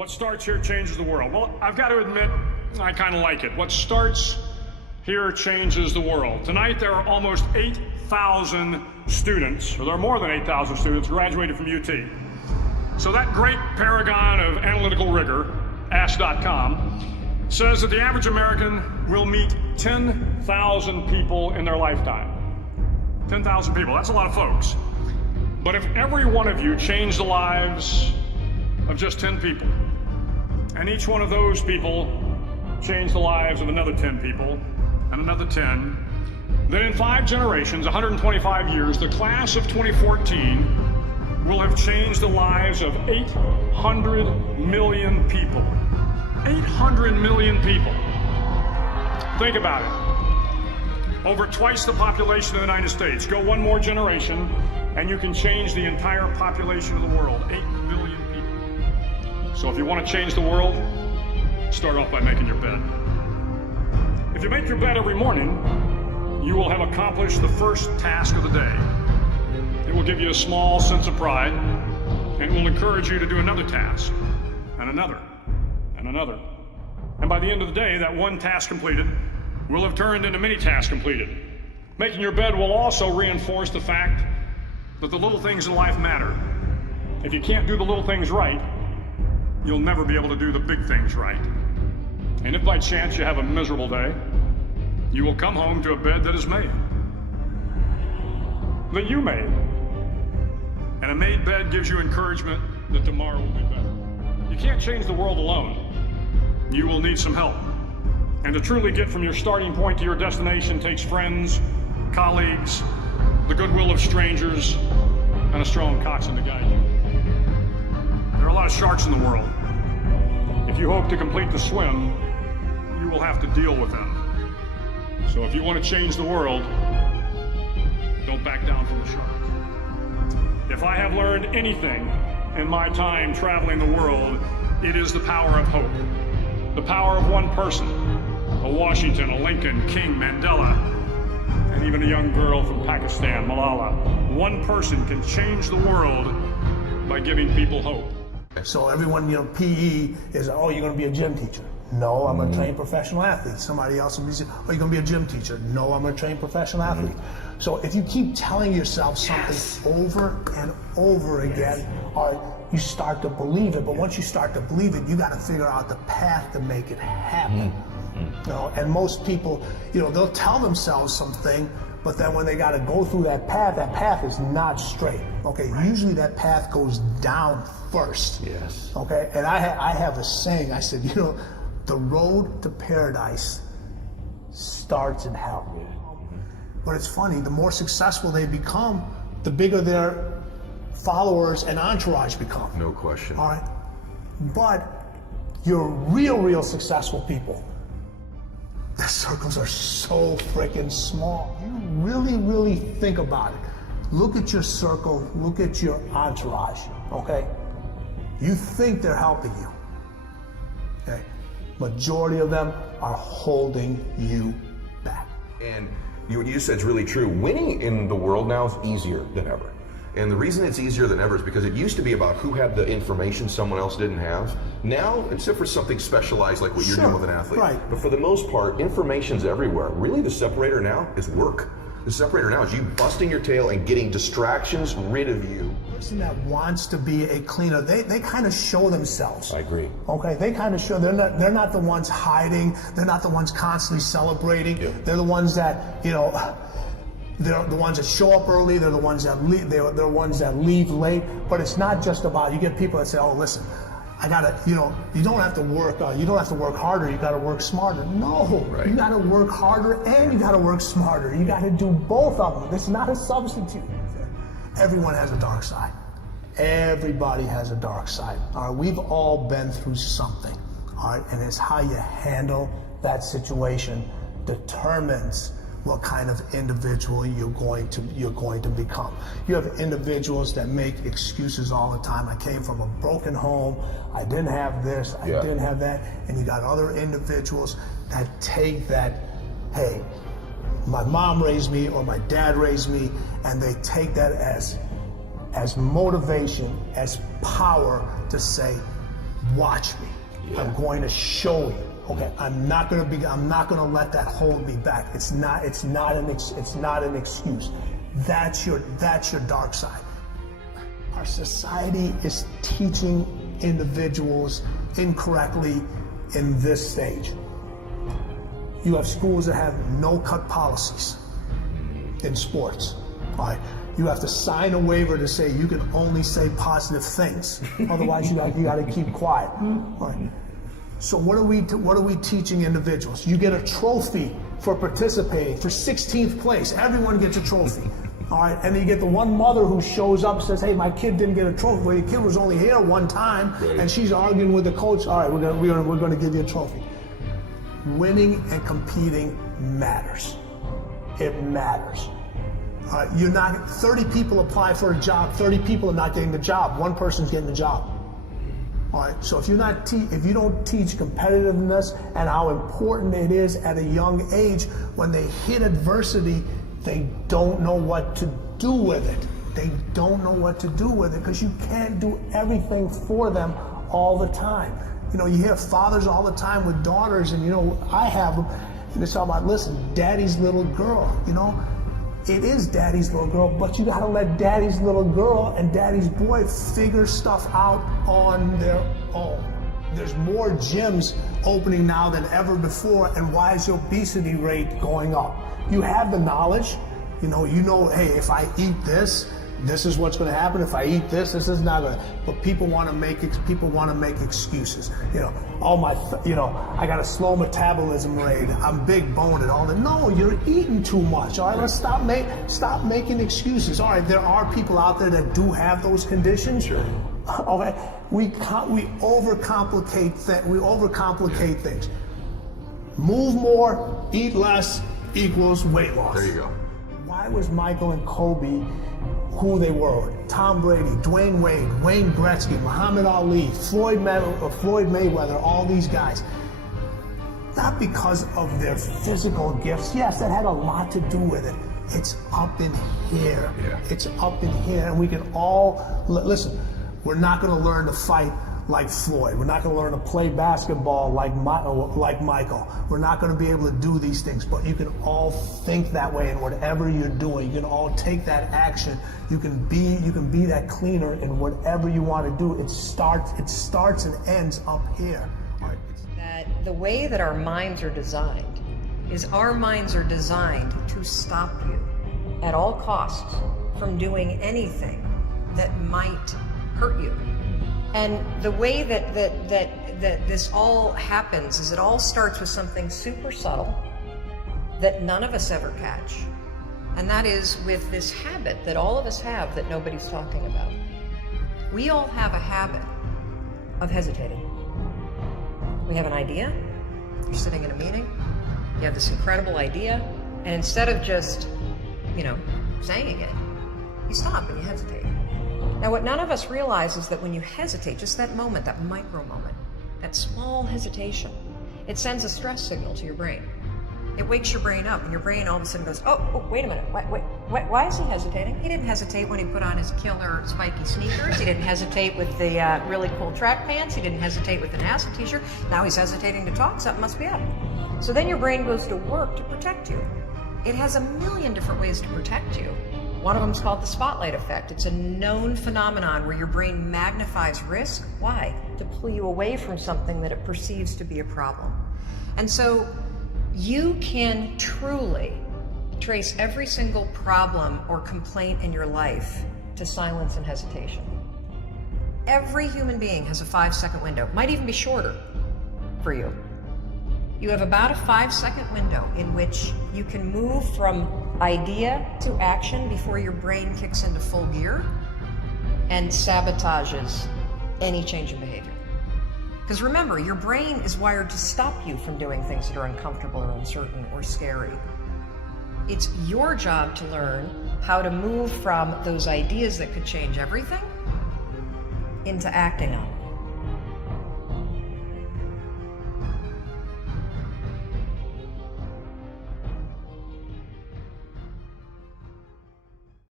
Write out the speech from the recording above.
What starts here changes the world. Well, I've got to admit, I kind of like it. What starts here changes the world. Tonight there are almost 8,000 students, or there are more than 8,000 students graduated from UT. So that great paragon of analytical rigor, Ask.com, says that the average American will meet 10,000 people in their lifetime. 10,000 people, that's a lot of folks. But if every one of you changed the lives of just 10 people, and each one of those people changed the lives of another 10 people, and another 10, then in 5 generations, 125 years, the class of 2014 will have changed the lives of 800 million people. 800 million people. Think about it. Over twice the population of the United States. Go one more generation, and you can change the entire population of the world. 8 billion people. So if you want to change the world, start off by making your bed. If you make your bed every morning, you will have accomplished the first task of the day. It will give you a small sense of pride, and will encourage you to do another task, and another, and another. And by the end of the day, that one task completed will have turned into many tasks completed. Making your bed will also reinforce the fact that the little things in life matter. If you can't do the little things right, you'll never be able to do the big things right. And if by chance you have a miserable day, you will come home to a bed that is made. That you made. And a made bed gives you encouragement that tomorrow will be better. You can't change the world alone. You will need some help. And to truly get from your starting point to your destination takes friends, colleagues, the goodwill of strangers, and a strong coxswain to guide you. There are a lot of sharks in the world. If you hope to complete the swim, you will have to deal with them. So if you want to change the world, don't back down from the sharks. If I have learned anything in my time traveling the world, it is the power of hope. The power of one person, a Washington, a Lincoln, King, Mandela, and even a young girl from Pakistan, Malala. One person can change the world by giving people hope. So everyone, PE is, oh, you're going to be a gym teacher. No, I'm a trained professional athlete. Somebody else will be, oh, you're going to be a gym teacher. No, I'm a trained professional athlete. So if you keep telling yourself something over and over again, you start to believe it. But once you start to believe it, you got to figure out the path to make it happen. And most people, they'll tell themselves something, but then when they got to go through that path is not straight. Okay, usually that path goes down first. Yes. Okay, and I have a saying. I said, the road to paradise starts in hell. But it's funny, the more successful they become, the bigger their followers and entourage become. No question. All right, but your real successful people, their circles are so freaking small. You really think about it. Look at your circle, look at your entourage, okay? You think they're helping you, okay? Majority of them are holding you back. And what you said is really true. Winning in the world now is easier than ever. And the reason it's easier than ever is because it used to be about who had the information someone else didn't have. Now, except for something specialized like what you're doing with an athlete. Right. But for the most part, information's everywhere. Really, the separator now is work. The separator now is you busting your tail and getting distractions rid of you. The person that wants to be a cleaner, they kind of show themselves. I agree. Okay, they kind of show, they're not the ones hiding, they're not the ones constantly celebrating. Yeah. They're the ones that, they're the ones that show up early, they're the ones that leave, they're the ones that leave late. But it's not just about, you get people that say, oh, listen, I gotta, you don't have to work harder, you gotta work smarter. No, right. You gotta work harder and you gotta work smarter. You gotta do both of them. This is not a substitute. Everyone has a dark side. Everybody has a dark side. All right, we've all been through something. All right, and it's how you handle that situation determines what kind of individual you're going to become. You have individuals that make excuses all the time. I came from a broken home, I didn't have this, I didn't have that. And you got other individuals that take that, hey, my mom raised me or my dad raised me, and they take that as motivation, as power to say, watch me. I'm going to show you. Okay, I'm not going to let that hold me back. It's not an excuse. That's your dark side. Our society is teaching individuals incorrectly in this stage. You have schools that have no-cut policies in sports. All right, you have to sign a waiver to say you can only say positive things. Otherwise, you got to keep quiet. All right. So what are we teaching individuals? You get a trophy for participating, for 16th place. Everyone gets a trophy. All right, and then you get the one mother who shows up and says, "Hey, my kid didn't get a trophy. Well, your kid was only here one time," and she's arguing with the coach. All right, we're going to give you a trophy. Winning and competing matters. It matters. You're not. 30 people apply for a job. 30 people are not getting the job. One person's getting the job. All right. So if you don't teach competitiveness and how important it is at a young age, when they hit adversity, they don't know what to do with it. They don't know what to do with it because you can't do everything for them all the time. You know, you hear fathers all the time with daughters, and I have them. And they talk about, listen, daddy's little girl. It is daddy's little girl, but you gotta let daddy's little girl and daddy's boy figure stuff out on their own. There's more gyms opening now than ever before, and why is the obesity rate going up? You have the knowledge, hey, if I eat this is what's going to happen. If I eat this is not going to. But people want to make excuses. I got a slow metabolism rate. I'm big boned and all that. No, you're eating too much. All right, let's stop making excuses. All right, there are people out there that do have those conditions. Sure. Okay, we overcomplicate things. Move more, eat less equals weight loss. There you go. Why was Michael and Kobe who they were? Tom Brady, Dwayne Wade, Wayne Gretzky, Muhammad Ali, Floyd Mayweather, all these guys. Not because of their physical gifts. Yes, that had a lot to do with it. It's up in here. Yeah. It's up in here, and we can all listen. We're not going to learn to fight like Floyd. We're not going to learn to play basketball like Michael. We're not going to be able to do these things, but you can all think that way in whatever you're doing. You can all take that action. You can be that cleaner in whatever you want to do. It starts and ends up here. That the way that our minds are designed is our minds are designed to stop you at all costs from doing anything that might hurt you. And the way that this all happens is it all starts with something super subtle that none of us ever catch. And that is with this habit that all of us have that nobody's talking about. We all have a habit of hesitating. We have an idea, you're sitting in a meeting, you have this incredible idea, and instead of just, saying it, you stop and you hesitate. Now, what none of us realize is that when you hesitate, just that moment, that micro moment, that small hesitation, it sends a stress signal to your brain. It wakes your brain up, and your brain all of a sudden goes, oh, wait a minute, why is he hesitating? He didn't hesitate when he put on his killer spiky sneakers. He didn't hesitate with the really cool track pants. He didn't hesitate with the NASA t-shirt. Now he's hesitating to talk. Something must be up. So then your brain goes to work to protect you. It has a million different ways to protect you. One of them is called the spotlight effect. It's a known phenomenon where your brain magnifies risk. Why? To pull you away from something that it perceives to be a problem. And so you can truly trace every single problem or complaint in your life to silence and hesitation. Every human being has a 5-second window, might even be shorter for you. You have about a 5-second window in which you can move from idea to action before your brain kicks into full gear and sabotages any change in behavior. Because remember, your brain is wired to stop you from doing things that are uncomfortable or uncertain or scary. It's your job to learn how to move from those ideas that could change everything into acting on it.